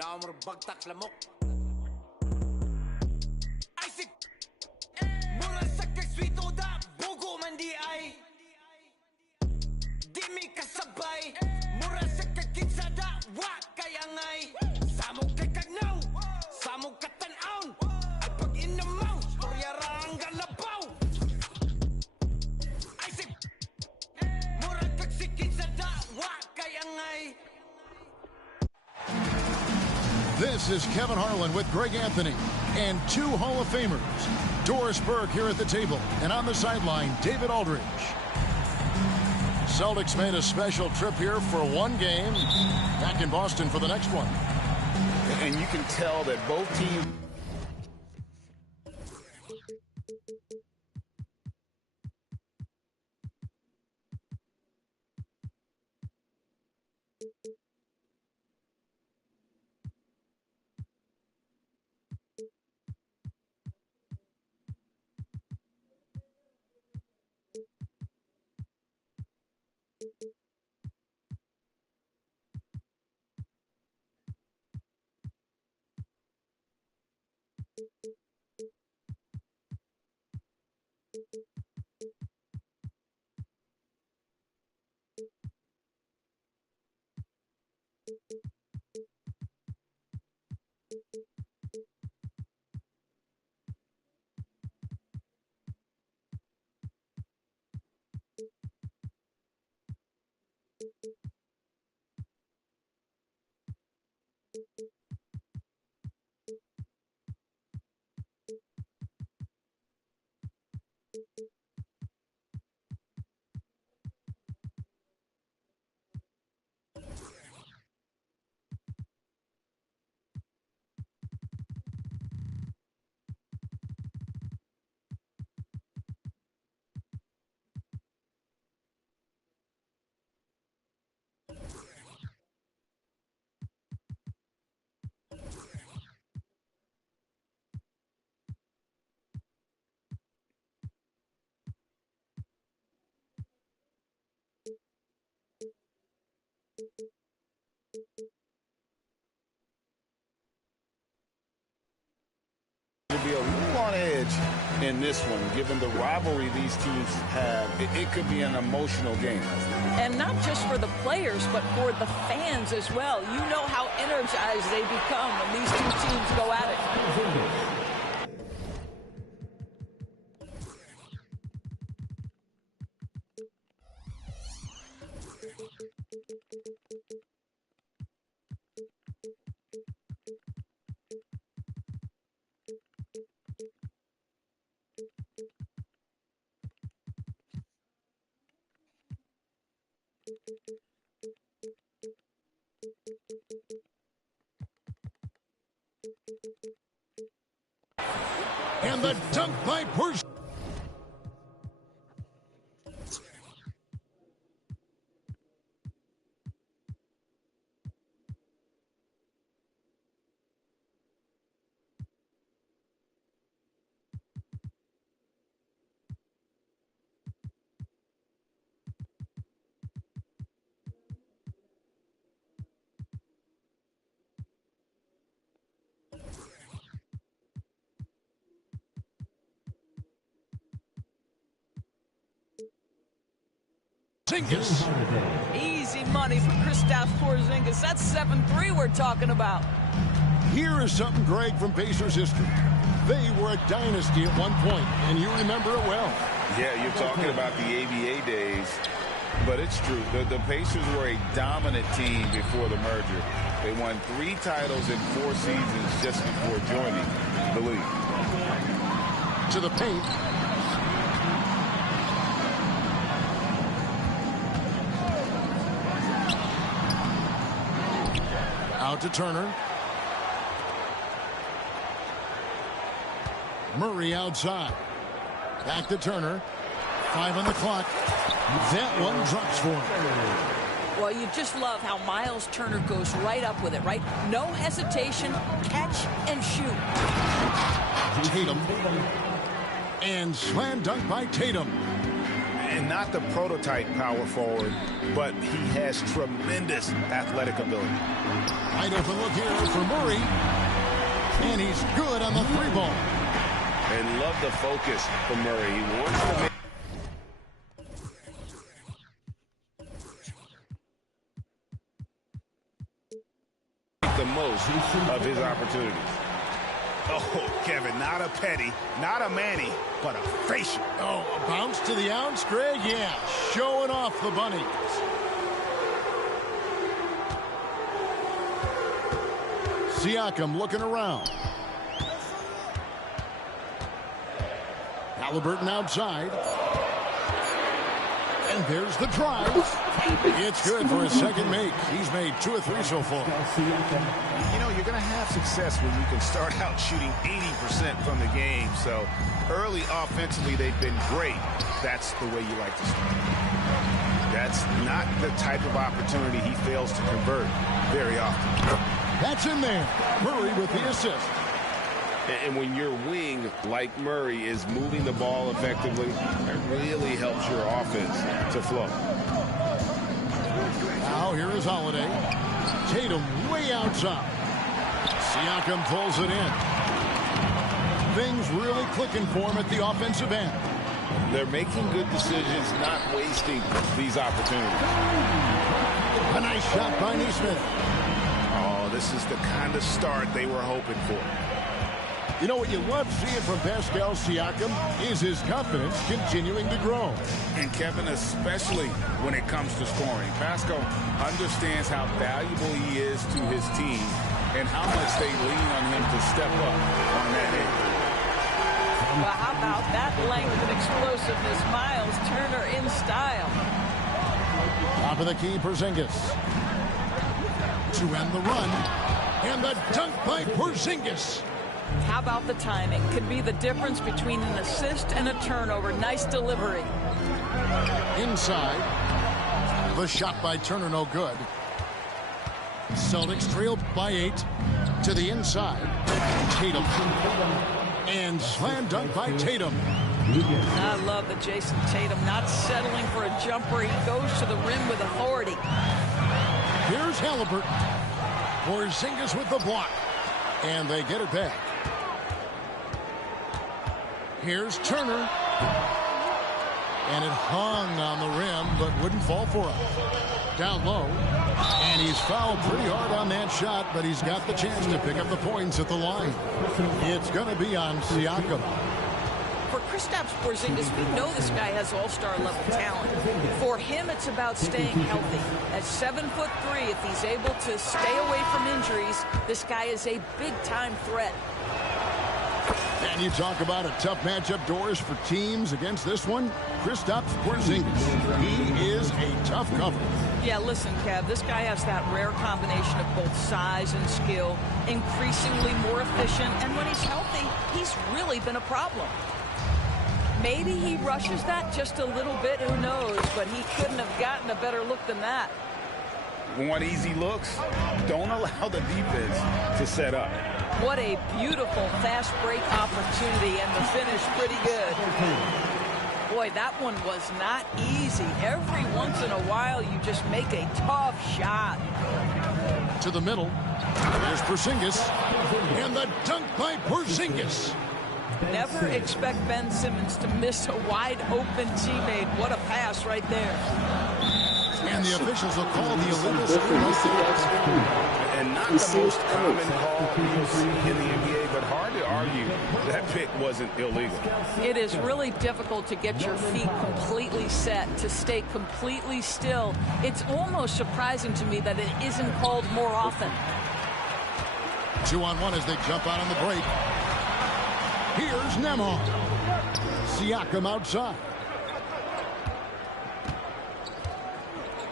Naamur bagtak lamok. Isaac. Mura sa kagswito da bugo man di ay. Di mi kasabay. Mura sa kagkinsa da wa kayangay. Samog kagkagnaw. Samog katanaon. At pag inamaw. Koryarang galabaw. Isaac. Mura kagsikinsa da wa kayangay. This is Kevin Harlan with Greg Anthony and two Hall of Famers. Doris Burke here at the table, and on the sideline, David Aldridge. Celtics made a special trip here for one game, back in Boston for the next one. And you can tell that both teams... to be a little on edge in this one, given the rivalry these teams have. It could be an emotional game. And not just for the players, but for the fans as well. You know how energized they become when these two teams go at it. And the dunk by Porzingis. Easy money for Kristaps Porzingis. That's 7-3 we're talking about. Here is something, Greg, from Pacers history. They were a dynasty at one point, and you remember it well. Yeah, you're talking about the ABA days, but it's true. The Pacers were a dominant team before the merger. They won 3 titles in 4 seasons just before joining the league. To the paint. Out to Turner. Murray outside. Back to Turner. 5 on the clock. That one drops for him. Well, you just love how Miles Turner goes right up with it, right? No hesitation, catch and shoot. Tatum. And slam dunk by Tatum. And not the prototype power forward, but he has tremendous athletic ability. Wide open look here for Murray. And he's good on the three ball. And love the focus from Murray. He wants to make the most of his opportunities. Oh, Kevin, not a petty, not a Manny, but a facial. Oh, a bounce to the ounce, Greg? Yeah, showing off the bunnies. Siakam looking around. Halliburton outside. And there's the drive. It's good for his second make. He's made 2 of 3 so far. You know, you're going to have success when you can start out shooting 80% from the game. So early offensively, they've been great. That's the way you like to start. That's not the type of opportunity he fails to convert very often. That's in there. Murray with the assist. And when your wing, like Murray, is moving the ball effectively, it really helps your offense to flow. Now here is Holiday. Tatum way outside. Siakam pulls it in. Things really clicking for him at the offensive end. They're making good decisions, not wasting these opportunities. A nice shot by Neesmith. Oh, this is the kind of start they were hoping for. You know what you love seeing from Pascal Siakam is his confidence continuing to grow. And Kevin, especially when it comes to scoring. Pascal understands how valuable he is to his team and how much they lean on him to step up on that end. Well, how about that length and explosiveness? Miles Turner in style. Top of the key, Porzingis. To end the run. And the dunk by Porzingis. How about the timing? Could be the difference between an assist and a turnover. Nice delivery. Inside. The shot by Turner, no good. Celtics trail by 8. To the inside. Tatum. And slam dunk by Tatum. I love the Jason Tatum not settling for a jumper. He goes to the rim with authority. Here's Halliburton. Porzingis with the block. And they get it back. Here's Turner. And it hung on the rim, but wouldn't fall for him. Down low. And he's fouled pretty hard on that shot, but he's got the chance to pick up the points at the line. It's going to be on Siakam. For Kristaps Porzingis, we know this guy has all-star level talent. For him, it's about staying healthy. At 7'3", if he's able to stay away from injuries, this guy is a big-time threat. And you talk about a tough matchup, Doris, for teams against this one. Kristaps Porzingis. He is a tough cover. Yeah, listen, Kev, this guy has that rare combination of both size and skill, increasingly more efficient, and when he's healthy, he's really been a problem. Maybe he rushes that just a little bit, who knows, but he couldn't have gotten a better look than that. Want easy looks? Don't allow the defense to set up. What a beautiful fast break opportunity, and the finish pretty good. Boy, that one was not easy. Every once in a while, you just make a tough shot. To the middle. There's Porzingis. And the dunk by Porzingis. Never expect Ben Simmons to miss a wide-open teammate. What a pass right there. And the officials will call the illegal screen. And not the most common call you see in the NBA, but hard to argue that pick wasn't illegal. It is really difficult to get your feet completely set, to stay completely still. It's almost surprising to me that it isn't called more often. 2-on-1 as they jump out on the break. Here's Nembhard. Siakam outside.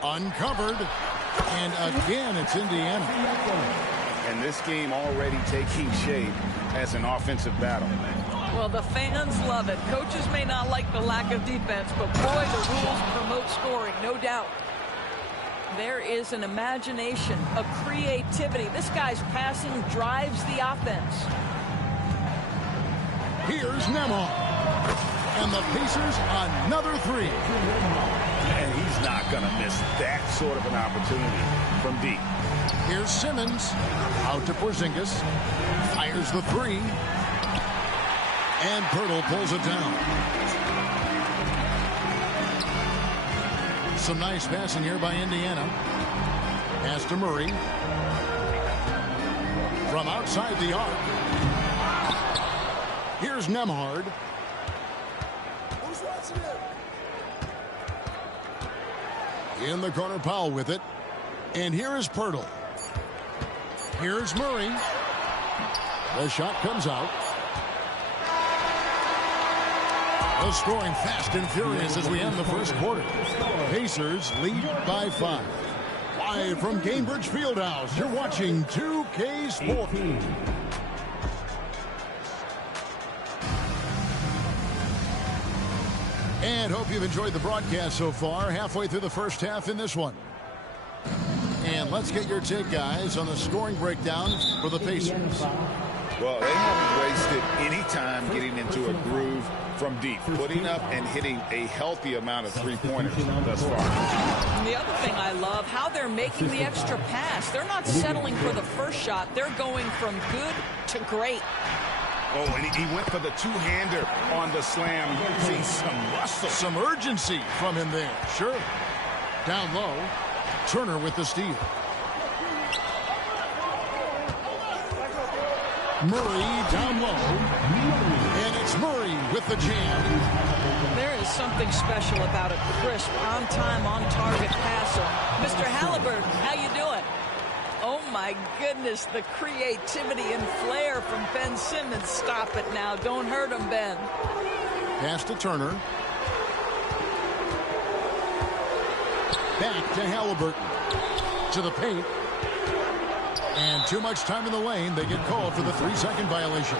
Uncovered. And again, it's Indiana. And this game already taking shape as an offensive battle. Well, the fans love it. Coaches may not like the lack of defense, but boy, the rules promote scoring, no doubt. There is an imagination, a creativity. This guy's passing drives the offense. Here's Nembhard. And the Pacers another three. And he's not going to miss that sort of an opportunity from deep. Here's Simmons. Out to Porzingis. Fires the three. And Pirtle pulls it down. Some nice passing here by Indiana. Pass to Murray. From outside the arc. Here's Nembhard. In the corner, Powell with it. And here is Pirtle. Here's Murray. The shot comes out. The scoring fast and furious as we end the first quarter. Pacers lead by 5. Live from Cambridge Fieldhouse, you're watching 2K Sports. And hope you've enjoyed the broadcast so far. Halfway through the first half in this one. And let's get your take, guys, on the scoring breakdown for the Pacers. Well, they haven't wasted any time getting into a groove from deep, putting up and hitting a healthy amount of three-pointers thus far. And the other thing I love, how they're making the extra pass. They're not settling for the first shot. They're going from good to great. Oh, and he went for the two-hander on the slam. See some rustle. Some urgency from him there. Sure. Down low. Turner with the steal. Murray down low. And it's Murray with the jam. There is something special about a crisp, on-time, on-target passer. Mr. Halliburton, how you doing? Oh, my goodness, the creativity and flair from Ben Simmons. Stop it now. Don't hurt him, Ben. Pass to Turner. Back to Halliburton. To the paint. And too much time in the lane. They get called for the 3-second violation.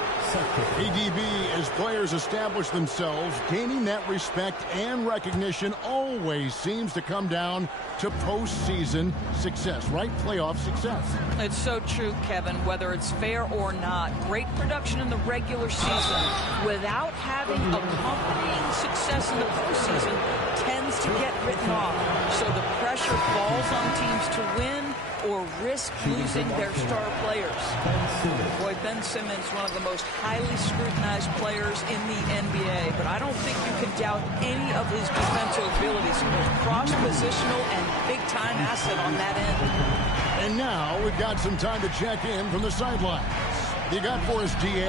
ADB, as players establish themselves, gaining that respect and recognition always seems to come down to postseason success, right? Playoff success. It's so true, Kevin, whether it's fair or not. Great production in the regular season without having accompanying success in the postseason tends to get written off. So the pressure falls on teams to win or risk losing their star players. Boy, Ben Simmons, one of the most highly scrutinized players in the NBA, but I don't think you can doubt any of his defensive abilities. Cross-positional and big-time asset on that end. And now we've got some time to check in from the sidelines. You got for us, DA?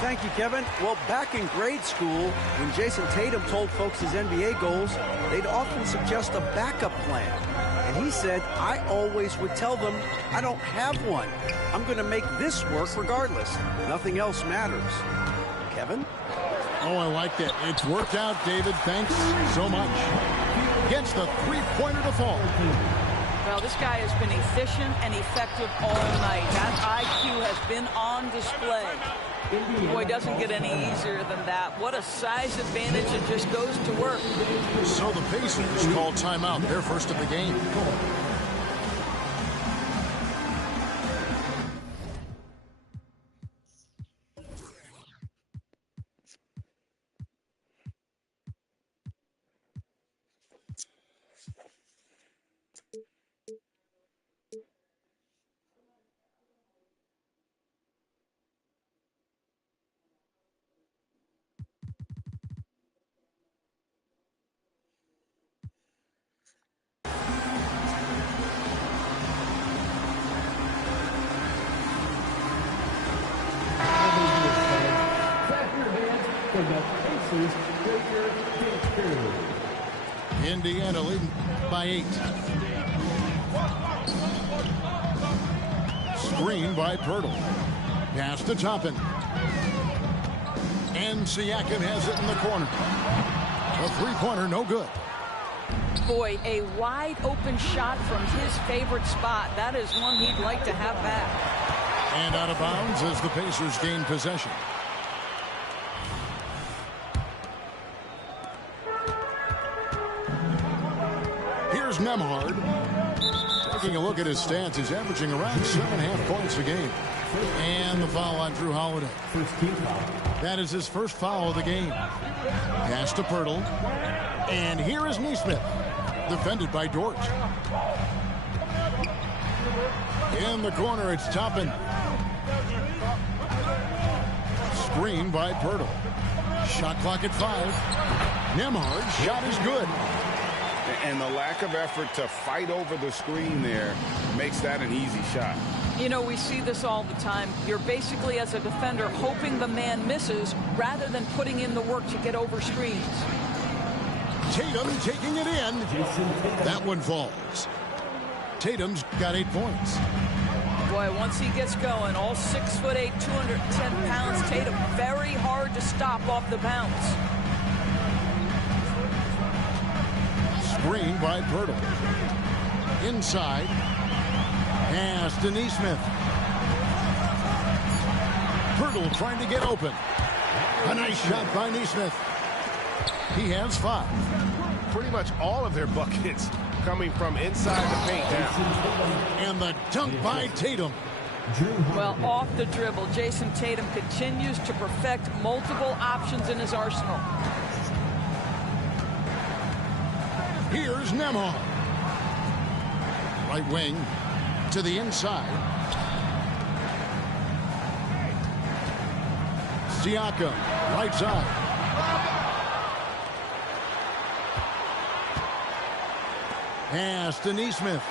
Thank you, Kevin. Well, back in grade school, when Jason Tatum told folks his NBA goals, they'd often suggest a backup plan. And he said, I always would tell them, I don't have one. I'm going to make this work regardless. Nothing else matters. Kevin? Oh, I like that. It's worked out, David. Thanks so much. Gets the three-pointer to fall. Well, this guy has been efficient and effective all night. That IQ has been on display. Boy, doesn't get any easier than that. What a size advantage. It just goes to work. So the Pacers call timeout, their first of the game. Indiana leading by 8. Screen by Pirtle. Pass to Toppin. And Siakam has it in the corner. A three-pointer, no good. Boy, a wide open shot from his favorite spot. That is one he'd like to have back. And out of bounds as the Pacers gain possession. Here's Nembhard. Taking a look at his stats, he's averaging around 7.5 points a game. And the foul on Drew Holiday. That is his first foul of the game. Pass to Pirtle. And here is Neesmith. Defended by Dort. In the corner, it's Toppin. Screen by Pirtle. Shot clock at 5. Nembhard's shot is good. And the lack of effort to fight over the screen there makes that an easy shot. You know, we see this all the time. You're basically, as a defender, hoping the man misses rather than putting in the work to get over screens. Tatum taking it in. That one falls. Tatum's got 8 points. Boy, once he gets going, all 6'8", 210 pounds, Tatum very hard to stop off the bounce. Screen by Pirtle. Inside. Pass to Neesmith. Pirtle trying to get open. A nice shot by Neesmith. He has 5. Pretty much all of their buckets coming from inside the paint now. And the dunk by Tatum. Well, off the dribble, Jason Tatum continues to perfect multiple options in his arsenal. Here's Nembhard. Right wing to the inside. Siakam, right side. Pass to Neesmith.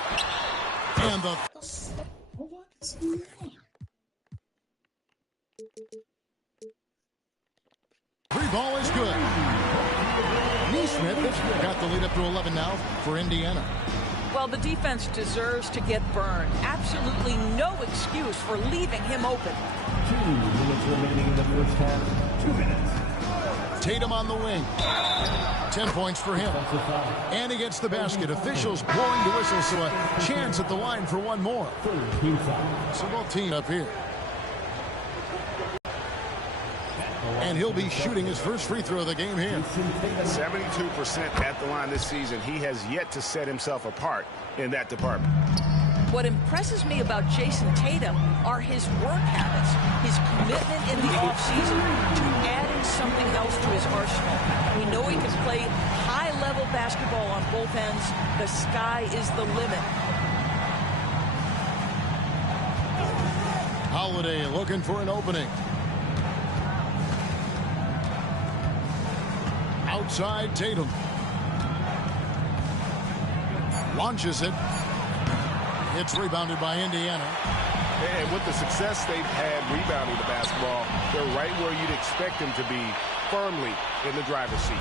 And the... Free ball is good. Neesmith got the lead up to 11 now for Indiana. Well, the defense deserves to get burned. Absolutely no excuse for leaving him open. 2 minutes remaining in the first half. 2 minutes. Tatum on the wing. 10 points for him. And he gets the basket. Officials blowing the whistle, so a chance at the line for one more. So both teams up here. And he'll be shooting his first free throw of the game here. 72% at the line this season. He has yet to set himself apart in that department. What impresses me about Jason Tatum are his work habits, his commitment in the offseason to adding something else to his arsenal. We know he can play high-level basketball on both ends. The sky is the limit. Holiday looking for an opening. Outside Tatum. Launches it. It's rebounded by Indiana. And with the success they've had rebounding the basketball, they're right where you'd expect them to be, firmly in the driver's seat.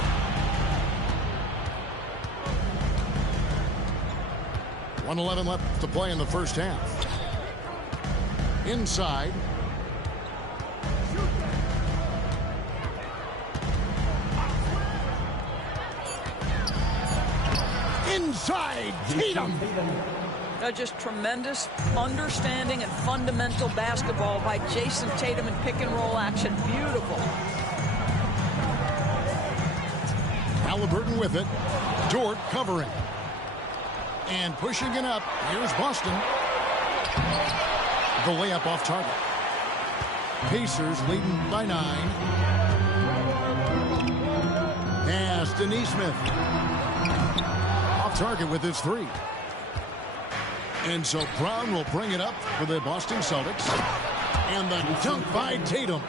.111 left to play in the first half. Inside. Inside Tatum. Just tremendous understanding and fundamental basketball by Jason Tatum in pick and roll action. Beautiful. Halliburton with it. Dort covering. And pushing it up. Here's Boston. The layup off target. Pacers leading by 9. Pass to Neesmith. Off target with his 3. And so Brown will bring it up for the Boston Celtics. And the dunk by Tatum.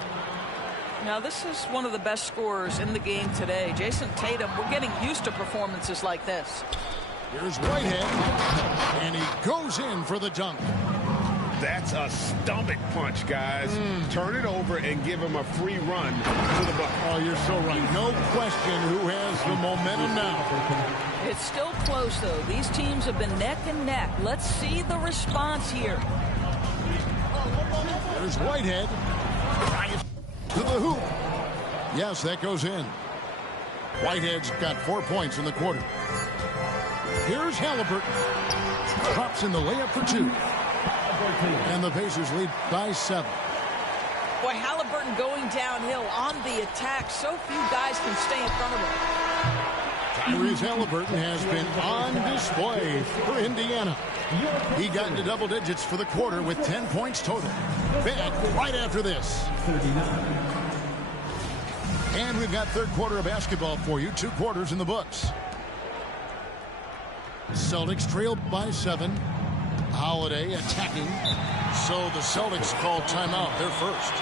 Now, this is one of the best scorers in the game today. Jason Tatum, we're getting used to performances like this. Here's Whitehead. And he goes in for the dunk. That's a stomach punch, guys. Turn it over and give him a free run to the bucket. Oh, you're so right. No question who has the momentum now. It's still close, though. These teams have been neck and neck. Let's see the response here. There's Whitehead. To the hoop. Yes, that goes in. Whitehead's got 4 points in the quarter. Here's Halliburton. Drops in the layup for 2. And the Pacers lead by 7. Boy, Halliburton going downhill on the attack. So few guys can stay in front of him. Tyrese Halliburton has been on display for Indiana. He got into double digits for the quarter with 10 points total. Back right after this. 39. And we've got third quarter of basketball for you. 2 quarters in the books. Celtics trail by 7. Holiday attacking. So the Celtics call timeout. They're first.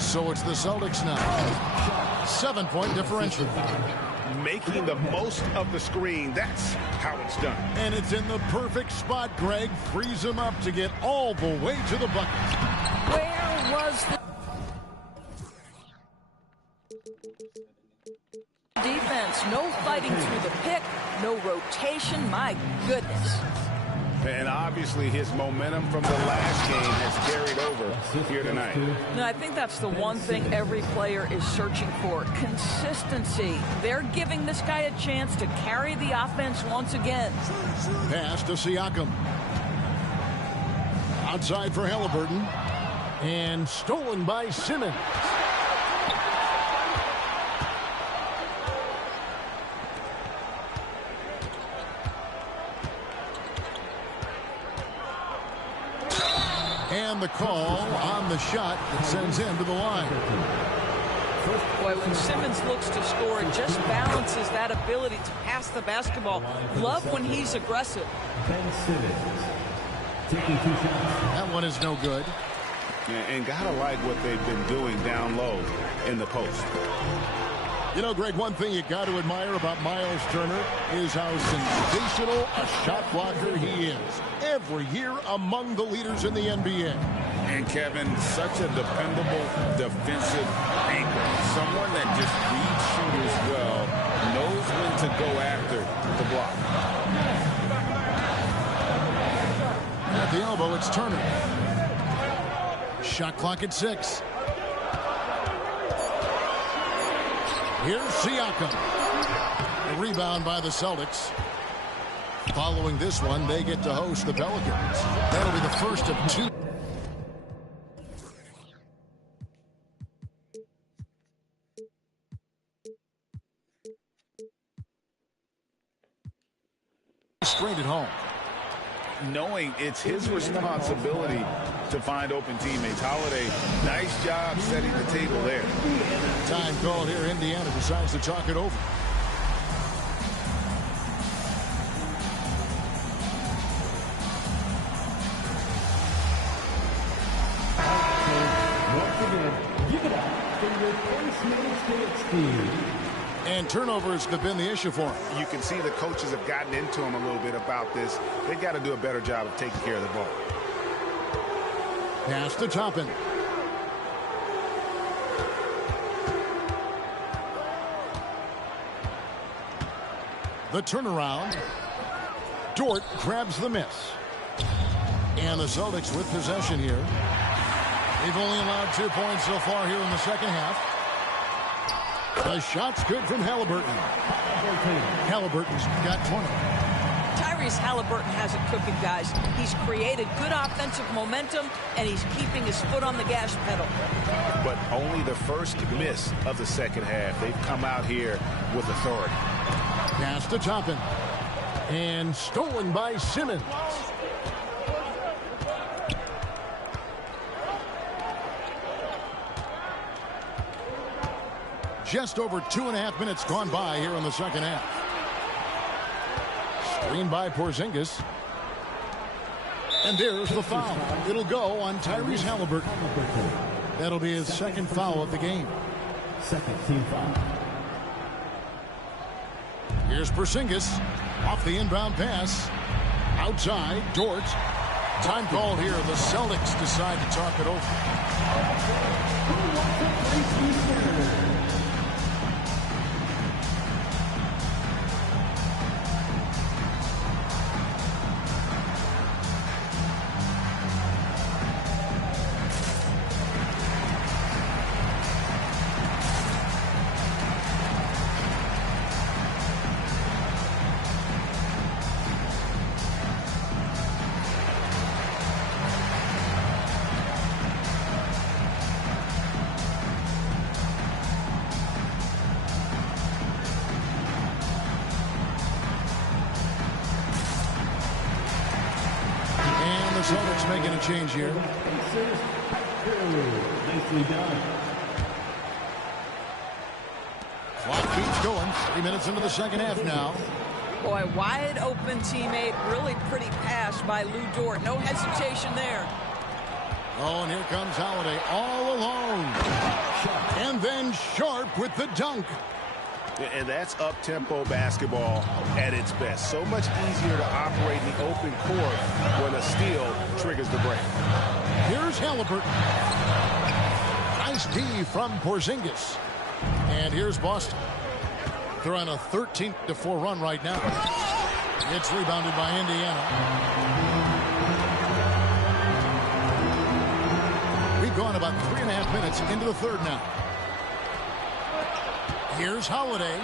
So it's the Celtics now. 7-point differential. Making the most of the screen. That's how it's done. And it's in the perfect spot, Greg. Frees him up to get all the way to the bucket. Where was the defense? No fighting through the pick. No rotation. My goodness. And obviously his momentum from the last game has carried over here tonight. No, I think that's the one thing every player is searching for. Consistency. They're giving this guy a chance to carry the offense once again. Pass to Siakam. Outside for Halliburton. And stolen by Simmons. And the call on the shot that sends him to the line. Boy, when Simmons looks to score, it just balances that ability to pass the basketball. Love when he's aggressive. Ben Simmons taking 2 shots. That one is no good. And gotta like what they've been doing down low in the post. You know, Greg, one thing you got to admire about Miles Turner is how sensational a shot blocker he is. Every year among the leaders in the NBA. And Kevin, such a dependable defensive anchor. Someone that just reads shooters well, knows when to go after the block. At the elbow, it's Turner. Shot clock at 6. Here's Siakam. The rebound by the Celtics. Following this one, they get to host the Pelicans. That'll be the first of 2. Straight at home. Knowing it's his responsibility to find open teammates. Holiday, nice job setting the table there. Time call here. Indiana decides to talk it over. Once again, give it up for your first United States team. And turnovers have been the issue for him. You can see the coaches have gotten into him a little bit about this. They've got to do a better job of taking care of the ball. Pass to Toppin. The turnaround. Dort grabs the miss. And the Celtics with possession here. They've only allowed 2 points so far here in the second half. The shot's good from Halliburton. Halliburton's got 20. Tyrese Halliburton has it cooking, guys. He's created good offensive momentum, and he's keeping his foot on the gas pedal. But only the first miss of the second half. They've come out here with authority. Pass to Toppin. And stolen by Simmons. Just over 2.5 minutes gone by here in the second half. Screen by Porzingis. And there's the foul. It'll go on Tyrese Halliburton. That'll be his second foul of the game. Second team foul. Here's Porzingis off the inbound pass. Outside, Dort. Time called here. The Celtics decide to talk it over. The Celtics making a change here. Nicely done. Clock keeps going. 3 minutes into the second half now. Boy, wide open teammate. Really pretty pass by Lou Dort. No hesitation there. Oh, and here comes Holiday all alone. And then Sharp with the dunk. And that's up-tempo basketball at its best. So much easier to operate in the open court when a steal triggers the break. Here's Halliburton. Nice D from Porzingis. And here's Boston. They're on a 13-4 run right now. It's rebounded by Indiana. We've gone about 3.5 minutes into the third now. Here's Holiday.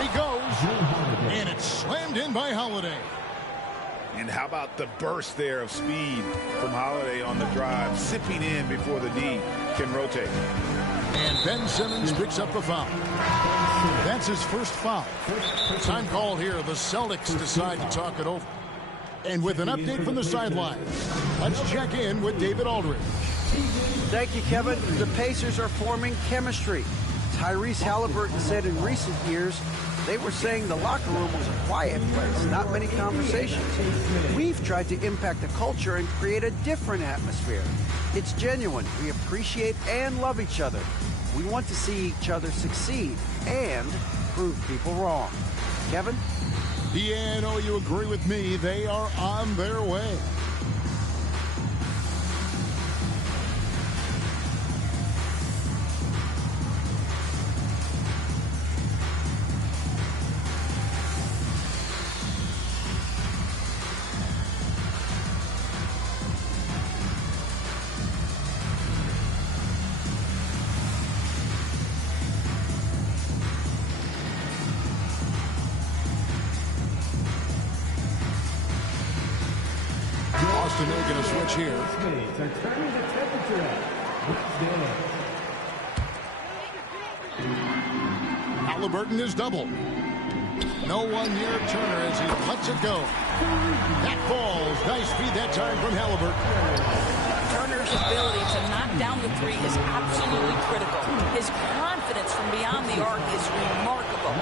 He goes, and it's slammed in by Holiday. And how about the burst there of speed from Holiday on the drive, sipping in before the D can rotate. And Ben Simmons picks up the foul. That's his first foul. Time called here. The Celtics decide to talk it over. And with an update from the sidelines, let's check in with David Aldridge. Thank you, Kevin. The Pacers are forming chemistry. Tyrese Halliburton said in recent years they were saying the locker room was a quiet place, not many conversations. We've tried to impact the culture and create a different atmosphere. It's genuine. We appreciate and love each other. We want to see each other succeed and prove people wrong. Kevin? Yeah, I know you agree with me. They are on their way. Boston making a switch here. Teammates are turning the temperature up. Halliburton is double. No one near Turner as he lets it go. That falls. Nice feed that time from Halliburton. Turner's ability to knock down the three is absolutely critical. His confidence from beyond the arc is remarkable.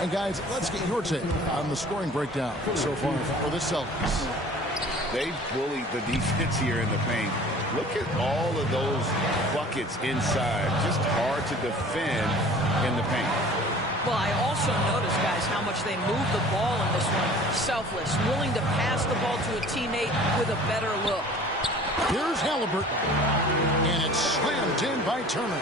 And guys, let's get your take on the scoring breakdown so far for the Celtics. They've bullied the defense here in the paint. Look at all of those buckets inside. Just hard to defend in the paint. Well, I also noticed, guys, how much they move the ball in this one. Selfless, willing to pass the ball to a teammate with a better look. Here's Halliburton. And it's slammed in by Turner.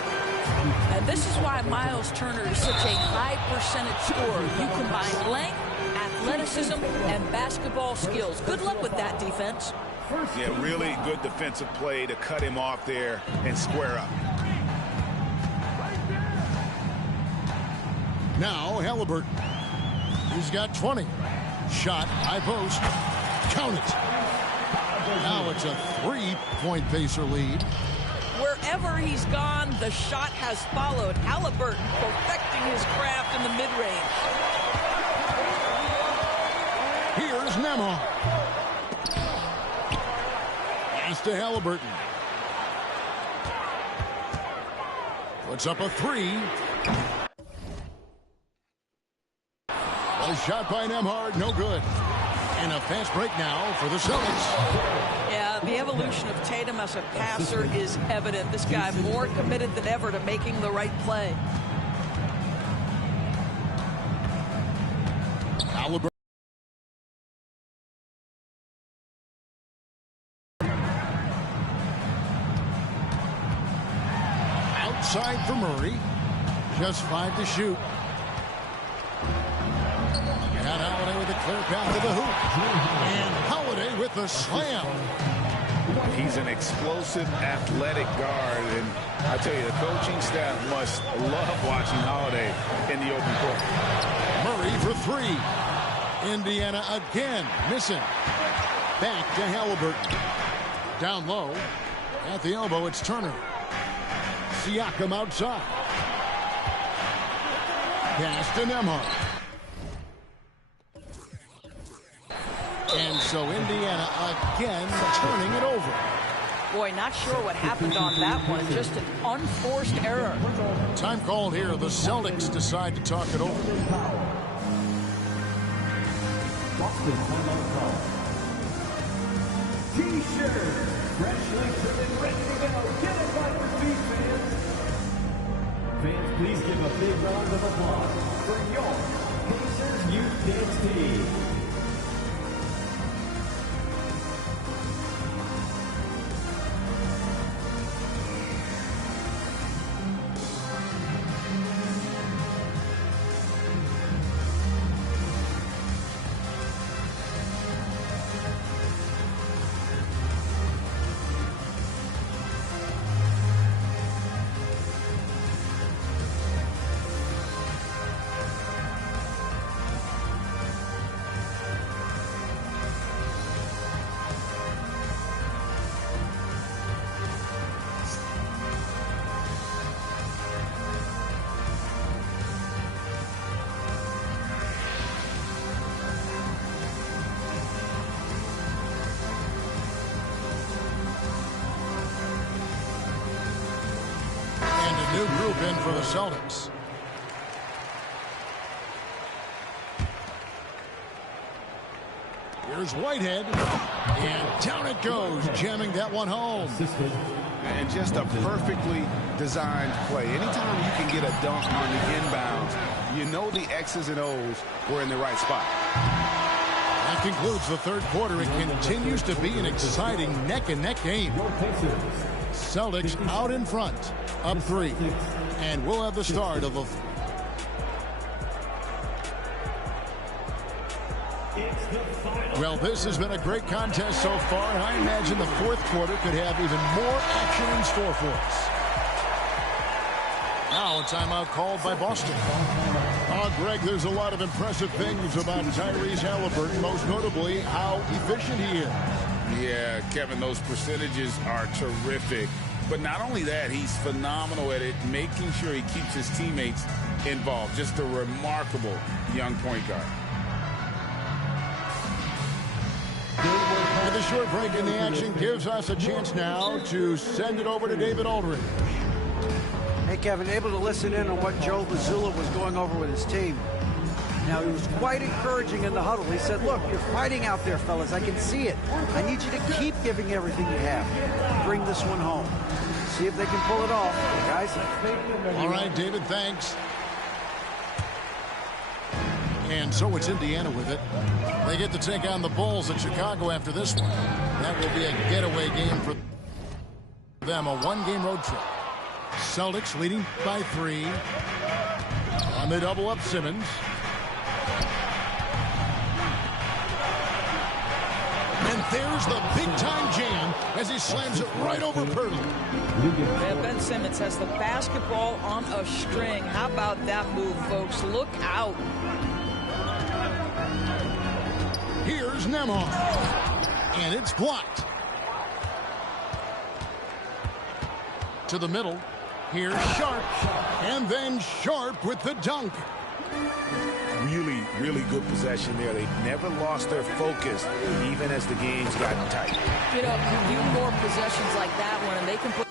And this is why Miles Turner is such a high percentage scorer. You combine length, athleticism, and basketball skills. Good luck with that defense. Yeah, really good defensive play to cut him off there and square up. Now Halliburton. He's got 20. Shot, high post. Count it. Now it's a 3-point Pacer lead. Wherever he's gone, the shot has followed. Halliburton perfecting his craft in the mid-range. Here's Nemo. Pass to Halliburton. Puts up a 3. The shot by Nembhard, no good. And a fast break now for the Celtics. Yeah, the evolution of Tatum as a passer is evident. This guy more committed than ever to making the right play. Halliburton. Outside for Murray. Just 5 to shoot. And Holiday with a clear path to the hoop. And Holiday with the slam. He's an explosive, athletic guard, and I tell you, the coaching staff must love watching Holiday in the open court. Murray for 3. Indiana again missing. Back to Halliburton. Down low. At the elbow, it's Turner. Siakam outside. Pass to Nembhard. And so Indiana again turning it over. Boy, not sure what happened on that one. Just an unforced error. Time called here. The Celtics decide to talk it over. T-shirt, freshly trimmed and ready to go. Get it right for these fans. Fans, please give a big round of applause for your Pacers Youth Dance Team. New group in for the Celtics. Here's Whitehead. And down it goes, jamming that one home. And just a perfectly designed play. Anytime you can get a dunk on the inbounds, you know the X's and O's were in the right spot. That concludes the third quarter. It continues to be an exciting neck-and-neck game. Celtics out in front, up 3. And we'll have the start of the... Well, this has been a great contest so far, and I imagine the fourth quarter could have even more action in store for us. Now a timeout called by Boston. Greg, there's a lot of impressive things about Tyrese Halliburton, most notably how efficient he is. Yeah, Kevin, those percentages are terrific. But not only that, he's phenomenal at it, making sure he keeps his teammates involved. Just a remarkable young point guard. And the short break in the action gives us a chance now to send it over to David Aldridge. Hey, Kevin, able to listen in on what Joe Mazzulla was going over with his team. Now, he was quite encouraging in the huddle. He said, look, you're fighting out there, fellas. I can see it. I need you to keep giving everything you have. Bring this one home. See if they can pull it off, guys. All right, David, thanks. And so it's Indiana with it. They get to take on the Bulls at Chicago after this one. That will be a getaway game for them, a one-game road trip. Celtics leading by 3. On the double up Simmons. And there's the big-time jam as he slams it right over Pirtle. Yeah, Ben Simmons has the basketball on a string. How about that move, folks? Look out. Here's Nembhard. And it's blocked. To the middle. Here's Sharp. And then Sharp with the dunk. Really, really good possession there. They never lost their focus, even as the game's gotten tight. You know, a few more possessions like that one, and they can put...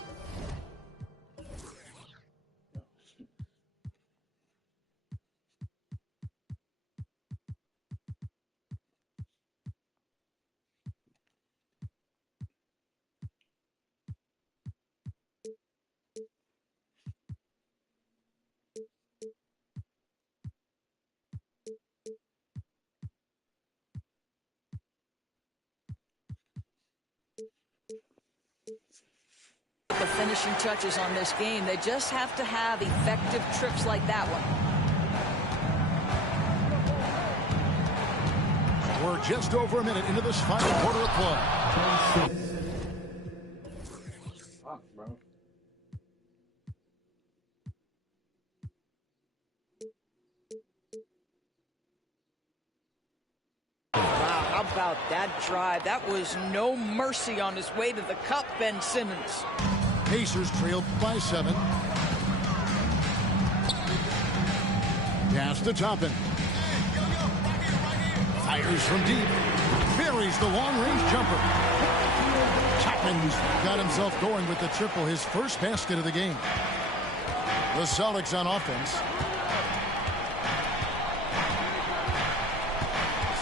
touches on this game. They just have to have effective trips like that one. We're just over a minute into this final quarter of play. Wow, how about that drive? That was no mercy on his way to the cup, Ben Simmons. Pacers trailed by 7. Pass to Toppin. Fires from deep. Buries the long-range jumper. Toppin's got himself going with the triple, his first basket of the game. The Celtics on offense.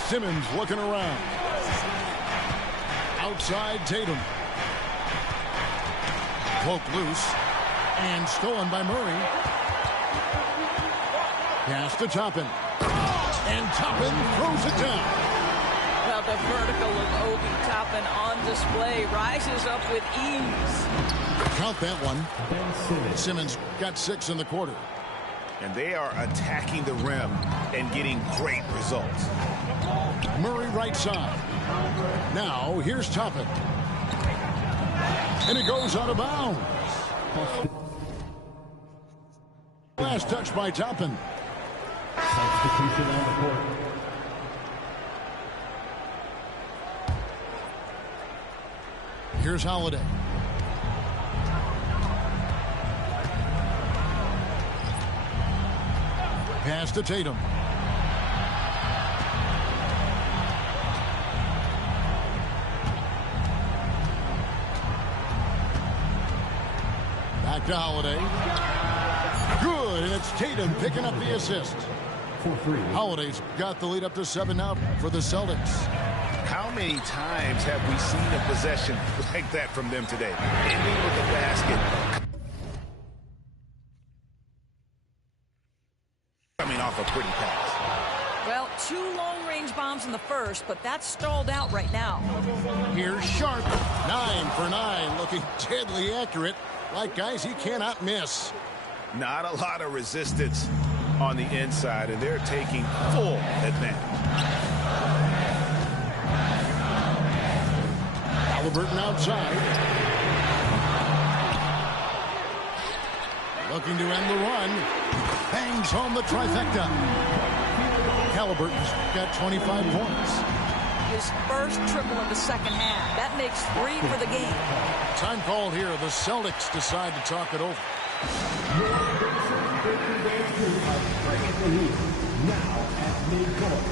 Simmons looking around. Outside Tatum. Poked loose. And stolen by Murray. Pass to Toppin. And Toppin throws it down. Well, the vertical of Obi Toppin on display rises up with ease. Count that one. Simmons got 6 in the quarter. And they are attacking the rim and getting great results. Murray right side. Now here's Toppin. And it goes out of bounds. Last touch by Toppin. Substitution on the court. Here's Holiday. Pass to Tatum. Back to Holiday. Good, and it's Tatum picking up the assist. Holiday's got the lead up to 7 now for the Celtics. How many times have we seen a possession like that from them today? Ending with a basket. Coming off a pretty pass. Well, 2 long-range bombs in the first, but that's stalled out right now. Here's Sharp. 9 for 9, looking deadly accurate. Like guys he cannot miss. Not a lot of resistance on the inside, and they're taking full advantage. Halliburton outside. Looking to end the run. Bangs home the trifecta. Halliburton's got 25 points. His first triple of the second half. That makes 3 for the game. Time called here. The Celtics decide to talk it over. Now at midcourt.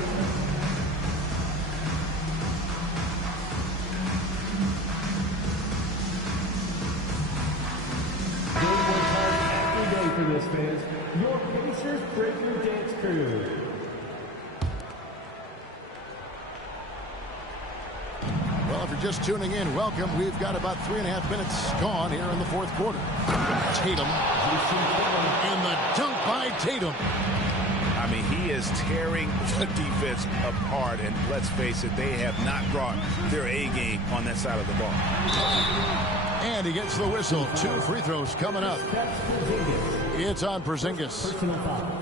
They work hard every day for this, fans. Your Pacers Breaker Dance Crew. Well, if you're just tuning in, welcome. We've got about 3.5 minutes gone here in the fourth quarter. Tatum. And the dunk by Tatum. I mean, he is tearing the defense apart, and let's face it, they have not brought their A game on that side of the ball. And he gets the whistle. 2 free throws coming up. It's on Porzingis.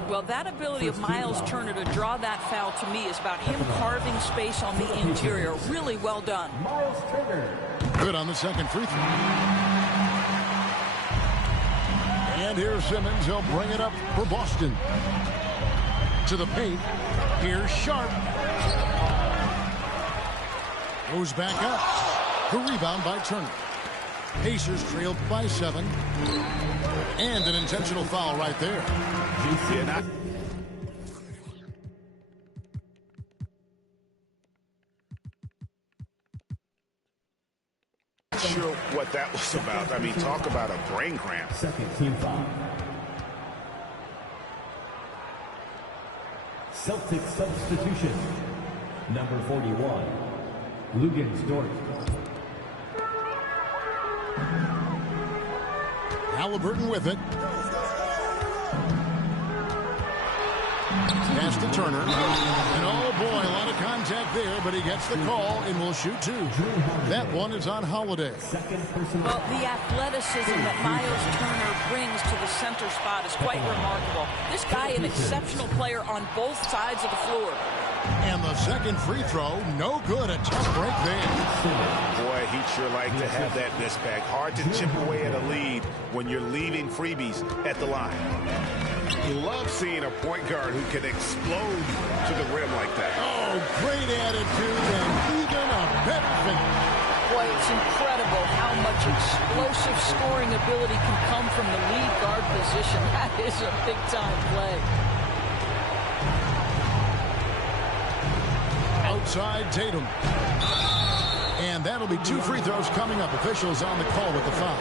Well, that ability of Miles Turner to draw that foul to me is about him carving space on the interior. Really well done. Miles Turner. Good on the second free throw. And here's Simmons. He'll bring it up for Boston. To the paint. Here's Sharp. Goes back up. The rebound by Turner. Pacers trailed by 7. And an intentional foul right there. Not sure what that was about. I mean, talk about a brain cramp. Second team foul. Celtic substitution. Number 41. Lugansdorf. Halliburton with it. Pass to Turner. And oh boy, a lot of contact there, but he gets the call and will shoot two. That one is on Holiday. Well, the athleticism that Miles Turner brings to the center spot is quite remarkable. This guy, an exceptional player on both sides of the floor. And the second free throw, no good. A tough break there. Boy, he'd sure like to have that misback. Hard to chip away at a lead when you're leaving freebies at the line. Love seeing a point guard who can explode to the rim like that. Oh, great attitude and even a better finish. Boy, it's incredible how much explosive scoring ability can come from the lead guard position. That is a big-time play. Outside Tatum. And that'll be two free throws coming up. Officials on the call with the foul.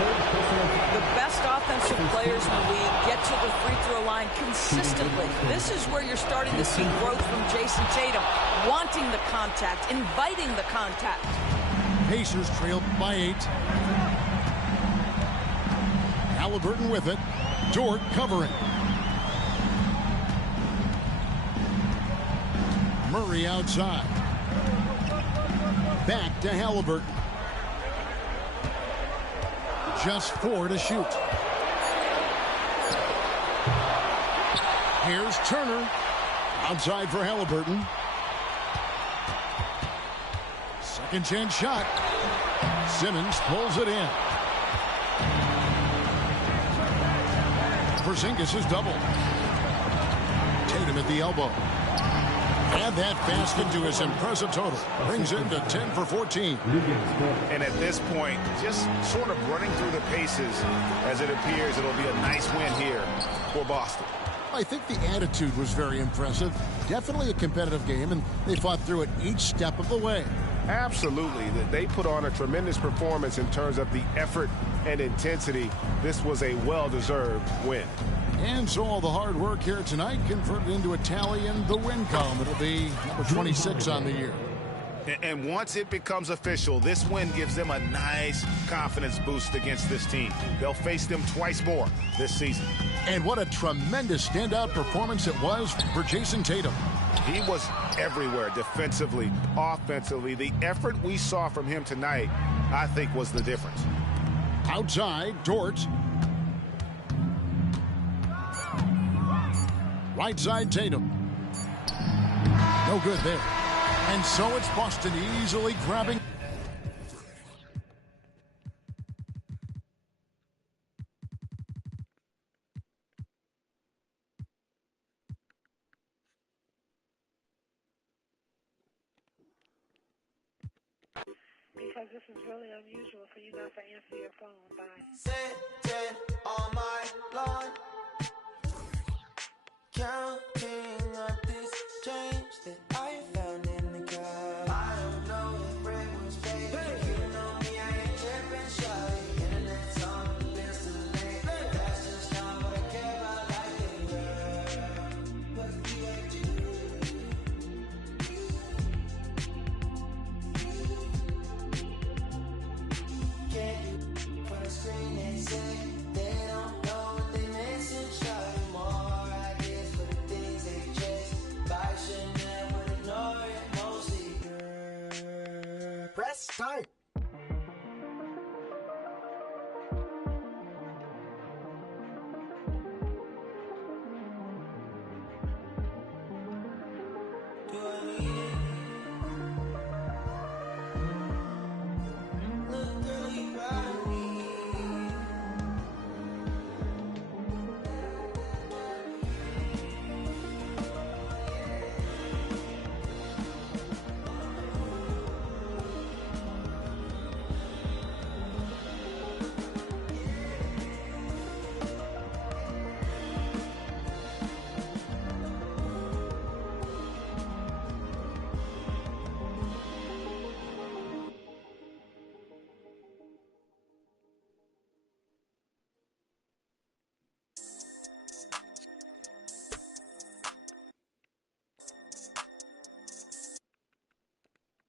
The best offensive players in the league get to the free throw line consistently. This is where you're starting to see growth from Jason Tatum, wanting the contact, inviting the contact. Pacers trail by 8. Halliburton with it. Dort covering. Murray outside. Back to Halliburton. Just 4 to shoot. Here's Turner. Outside for Halliburton. Second chance shot. Simmons pulls it in. Porzingis is double. Tatum at the elbow. Add that basket to his impressive total. Brings him to 10 for 14. And at this point, just sort of running through the paces, as it appears it'll be a nice win here for Boston. I think the attitude was very impressive. Definitely a competitive game, and they fought through it each step of the way. Absolutely. They put on a tremendous performance in terms of the effort and intensity. This was a well-deserved win. And so all the hard work here tonight converted into a tally in the win column. It'll be number 26 on the year. And once it becomes official, this win gives them a nice confidence boost against this team. They'll face them twice more this season. And what a tremendous standout performance it was for Jason Tatum. He was everywhere defensively, offensively. The effort we saw from him tonight, I think, was the difference. Outside, Dort. Right side, Tatum. No good there. And so it's Boston easily grabbing. Because this is really unusual for you not to answer your phone. Bye. Sitting on my lawn, counting up this change that I found in the car. I don't know if it was fake. You know me, I ain't tripping, shawty. Internet's on the list of late. That's just not what I care about like it, girl. But you ain't you. Can't you from the screen they say they don't know what they missing, shawty. More ideas for the things they chase. Buy Chanel, but ignore it mostly, girl. Press start.